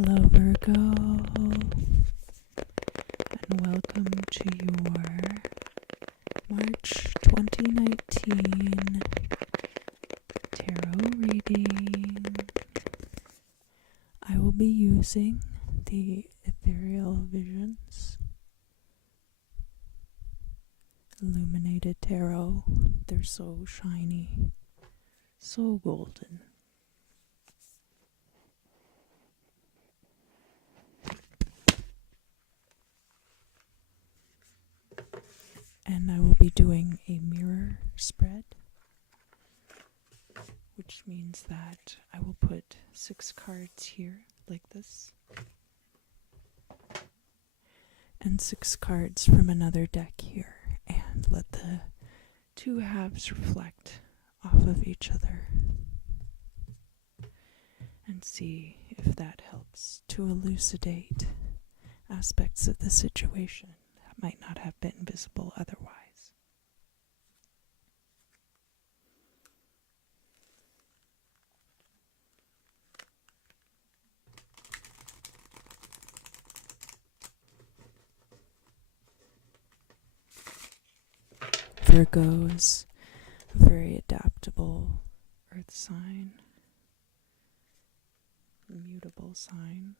Hello, Virgo, and welcome to your March 2019 tarot reading. I will be using the Ethereal Visions Illuminated Tarot. They're so shiny, so golden. And I will be doing a mirror spread, which means that I will put 6 cards here, like this, and 6 cards from another deck here, and let the two halves reflect off of each other, and see if that helps to elucidate aspects of the situation that might not have been visible otherwise. Virgo is a very adaptable earth sign, immutable sign.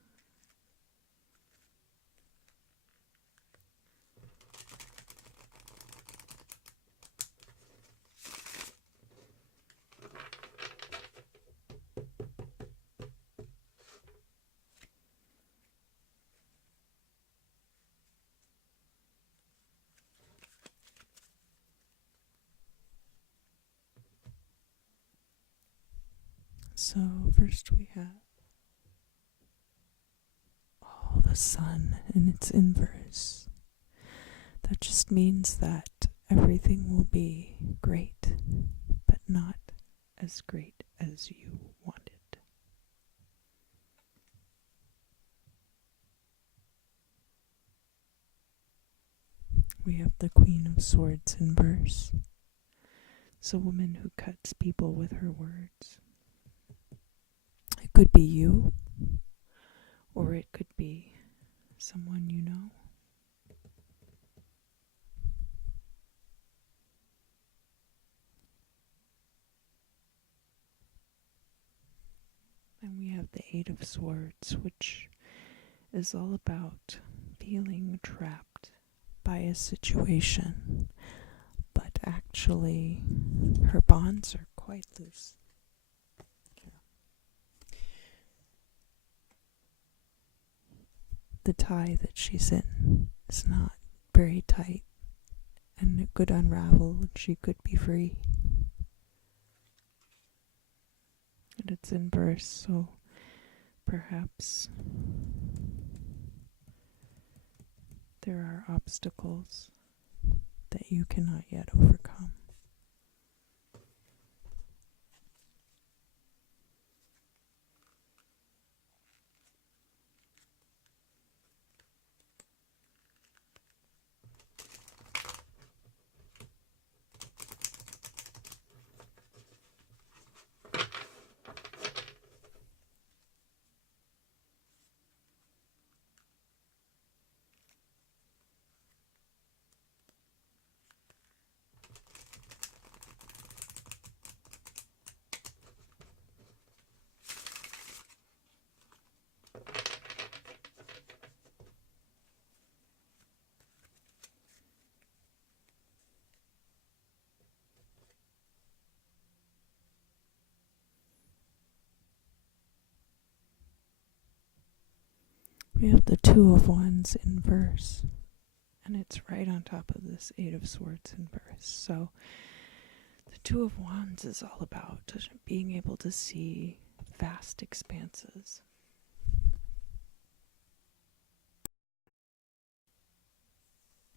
So first we have the sun in its inverse. That just means that everything will be great, but not as great as you wanted. We have the Queen of Swords in verse. It's a woman who cuts people with her words. It could be you, or it could be someone you know. And we have the Eight of Swords, which is all about feeling trapped by a situation, but actually her bonds are quite loose. The tie that she's in is not very tight, and it could unravel and she could be free. And it's in verse, so perhaps there are obstacles that you cannot yet overcome. We have the Two of Wands in verse, and it's right on top of this Eight of Swords in verse. So the Two of Wands is all about being able to see vast expanses.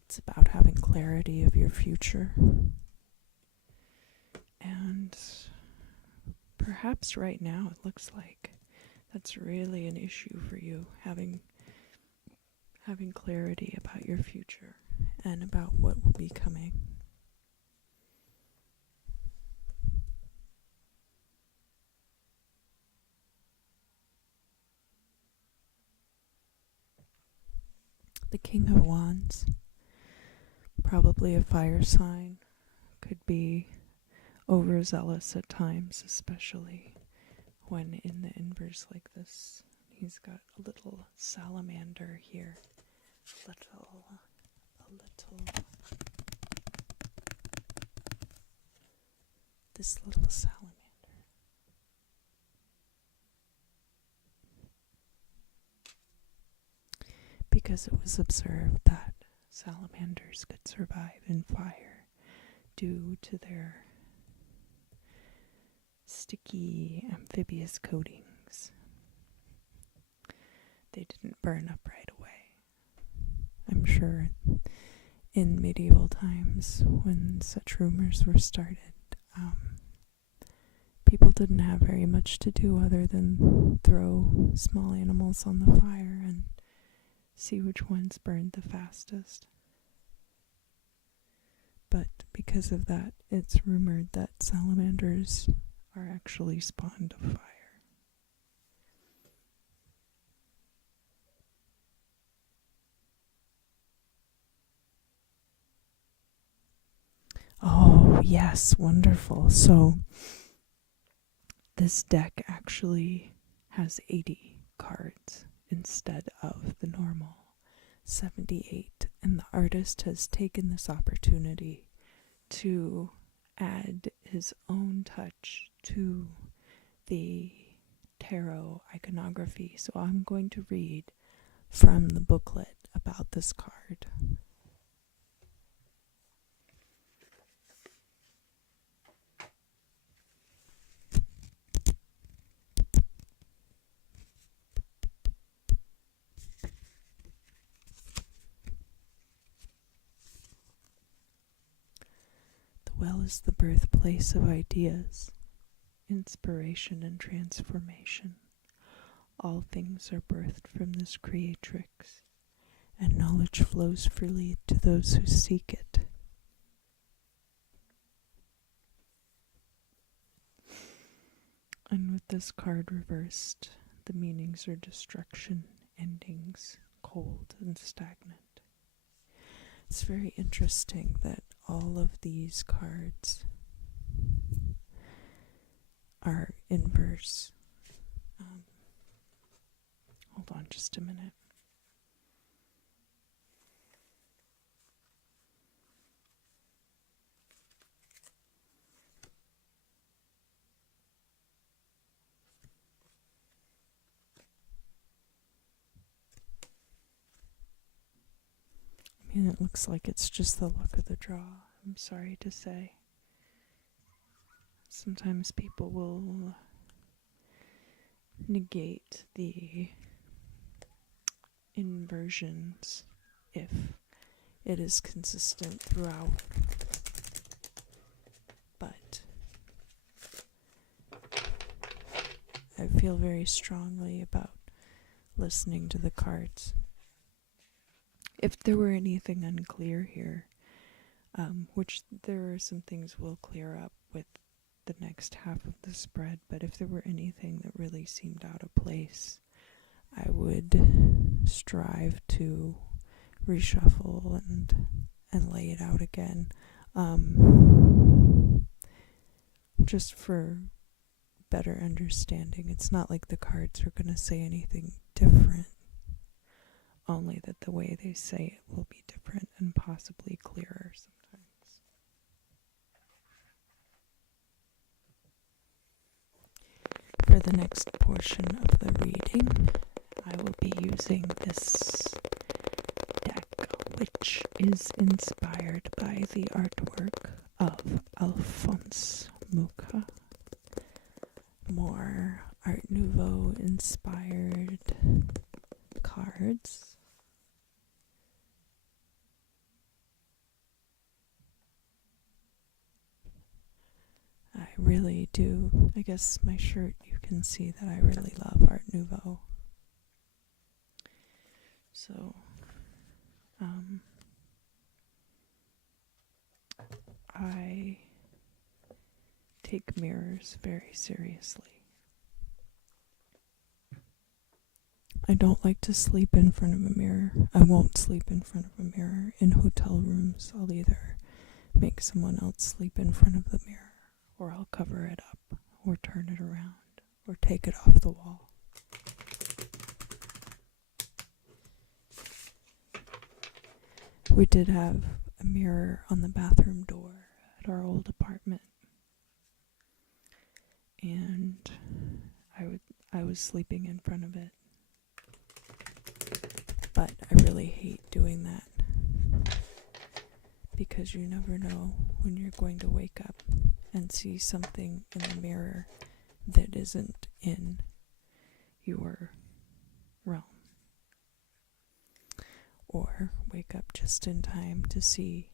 It's about having clarity of your future. And perhaps right now it looks like that's really an issue for you, having clarity about your future and about what will be coming. The King of Wands, probably a fire sign, could be overzealous at times, especially when in the inverse like this. He's got a little salamander here. A little. This little salamander. Because it was observed that salamanders could survive in fire due to their sticky amphibious coatings. They didn't burn up right away. I'm sure in medieval times, when such rumors were started, people didn't have very much to do other than throw small animals on the fire and see which ones burned the fastest. But because of that, it's rumored that salamanders are actually spawned of fire. Oh, yes, wonderful. So this deck actually has 80 cards instead of the normal 78, and the artist has taken this opportunity to add his own touch to the tarot iconography. So I'm going to read from the booklet about this card. The well is the birthplace of ideas, inspiration, and transformation. All things are birthed from this creatrix, and knowledge flows freely to those who seek it. And with this card reversed, the meanings are destruction, endings, cold, and stagnant. It's very interesting that all of these cards are inverse. Hold on just a minute. I mean, it looks like it's just the luck of the draw, I'm sorry to say. Sometimes people will negate the inversions if it is consistent throughout. But I feel very strongly about listening to the cards. If there were anything unclear here, which there are some things we'll clear up with the next half of the spread, but if there were anything that really seemed out of place, I would strive to reshuffle and lay it out again, just for better understanding. It's not like the cards are going to say anything different, only that the way they say it will be different and possibly clearer sometimes. For the next portion of the reading, I will be using this deck, which is inspired by the artwork of Alphonse Mucha. More Art Nouveau inspired cards. I really do. I guess my shirt, you can see that I really love Art Nouveau. So, I take mirrors very seriously. I don't like to sleep in front of a mirror. I won't sleep in front of a mirror. In hotel rooms, I'll either make someone else sleep in front of the mirror, or I'll cover it up, or turn it around, or take it off the wall. We did have a mirror on the bathroom door at our old apartment, and I was sleeping in front of it. But I really hate doing that, because you never know when you're going to wake up and see something in the mirror that isn't in your realm, or wake up just in time to see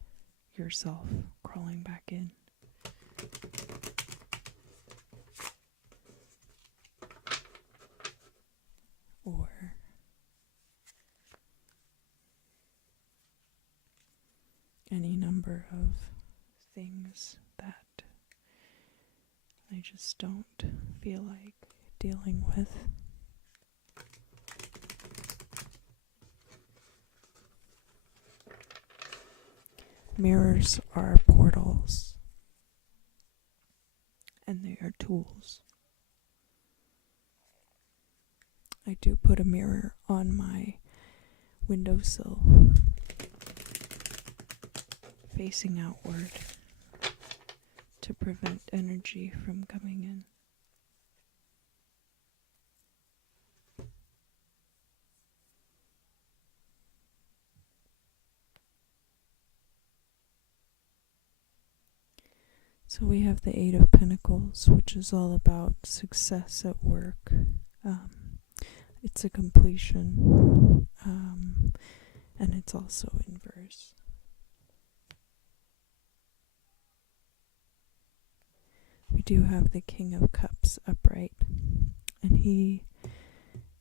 yourself crawling back in. Or any number of things that I just don't feel like dealing with. Mirrors are portals, and they are tools. I do put a mirror on my windowsill, facing outward, to prevent energy from coming in. So we have the Eight of Pentacles, which is all about success at work. It's a completion, and it's also inverse. We do have the King of Cups upright, and he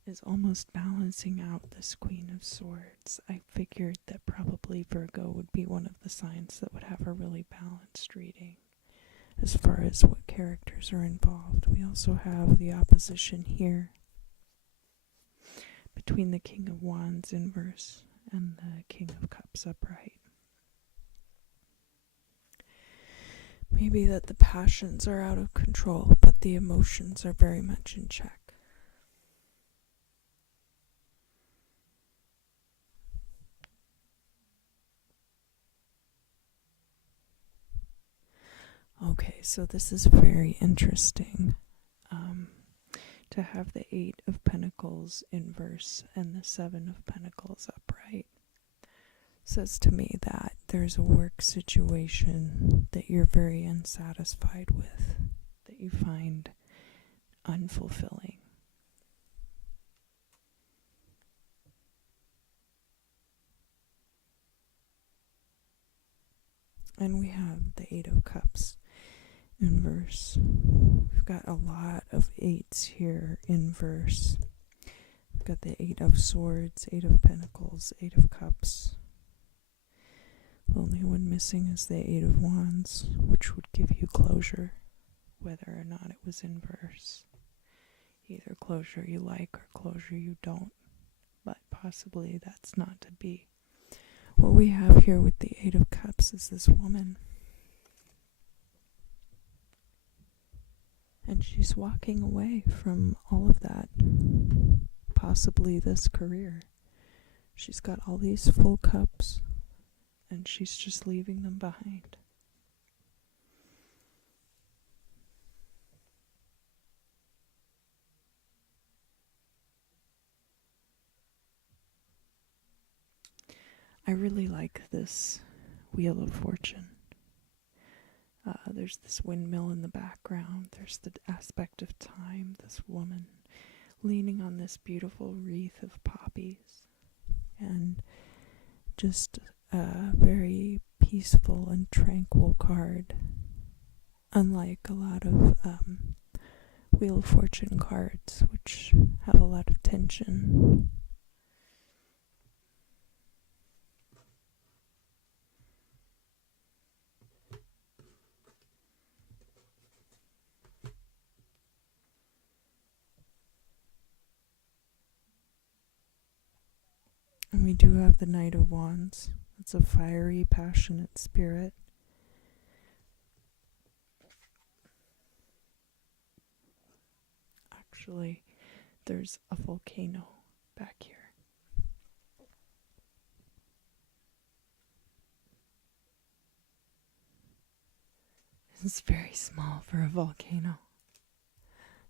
is almost balancing out this Queen of Swords. I figured that probably Virgo would be one of the signs that would have a really balanced reading as far as what characters are involved. We also have the opposition here between the King of Wands inverse and the King of Cups upright. Maybe that the passions are out of control, but the emotions are very much in check. Okay, so this is very interesting. To have the Eight of Pentacles inverse and the Seven of Pentacles upright says to me that there's a work situation that you're very unsatisfied with, that you find unfulfilling. And we have the Eight of Cups inverse. We've got a lot of eights here inverse. We've got the Eight of Swords, Eight of Pentacles, Eight of Cups. The only one missing is the Eight of Wands, which would give you closure, whether or not it was inverse. Either closure you like or closure you don't, but possibly that's not to be. What we have here with the Eight of Cups is this woman. And she's walking away from all of that, possibly this career. She's got all these full cups, and she's just leaving them behind. I really like this Wheel of Fortune. There's this windmill in the background. There's the aspect of time, this woman leaning on this beautiful wreath of poppies, and just a very peaceful and tranquil card, unlike a lot of Wheel of Fortune cards, which have a lot of tension. We do have the Knight of Wands. It's a fiery, passionate spirit. Actually, there's a volcano back here. It's very small for a volcano.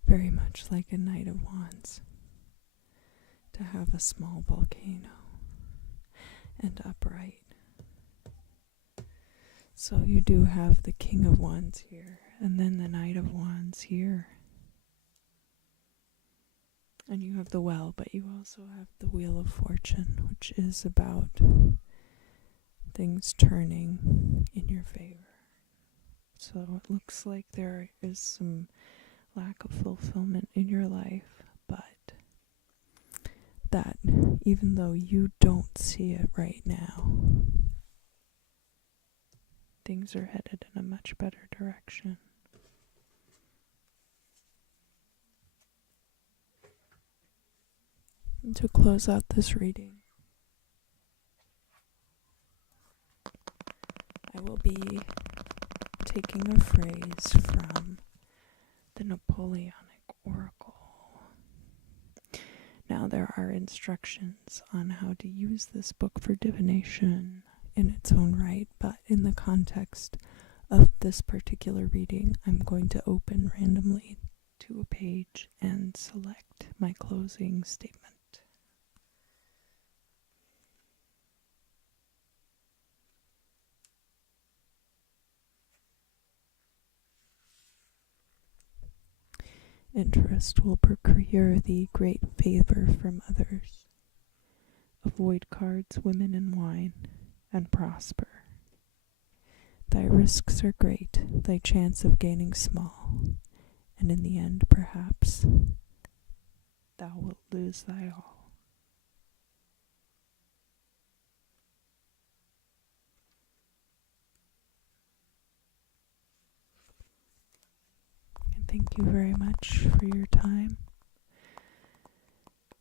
Very much like a Knight of Wands. To have a small volcano and upright. So you do have the King of Wands here, and then the Knight of Wands here. And you have the Well, but you also have the Wheel of Fortune, which is about things turning in your favor. So it looks like there is some lack of fulfillment in your life, but that even though you don't see it right now, things are headed in a much better direction. And to close out this reading, I will be taking a phrase from the Napoleonic Oracle. Now, there are instructions on how to use this book for divination in its own right, but in the context of this particular reading, I'm going to open randomly to a page and select my closing statement. Interest will procure thee great favor from others. Avoid cards, women, and wine, and prosper. Thy risks are great, thy chance of gaining small, and in the end, perhaps, thou wilt lose thy all. And thank you very much for your time.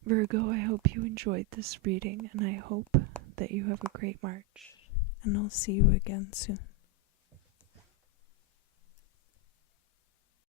Virgo, I hope you enjoyed this reading, and I hope that you have a great March, and I'll see you again soon.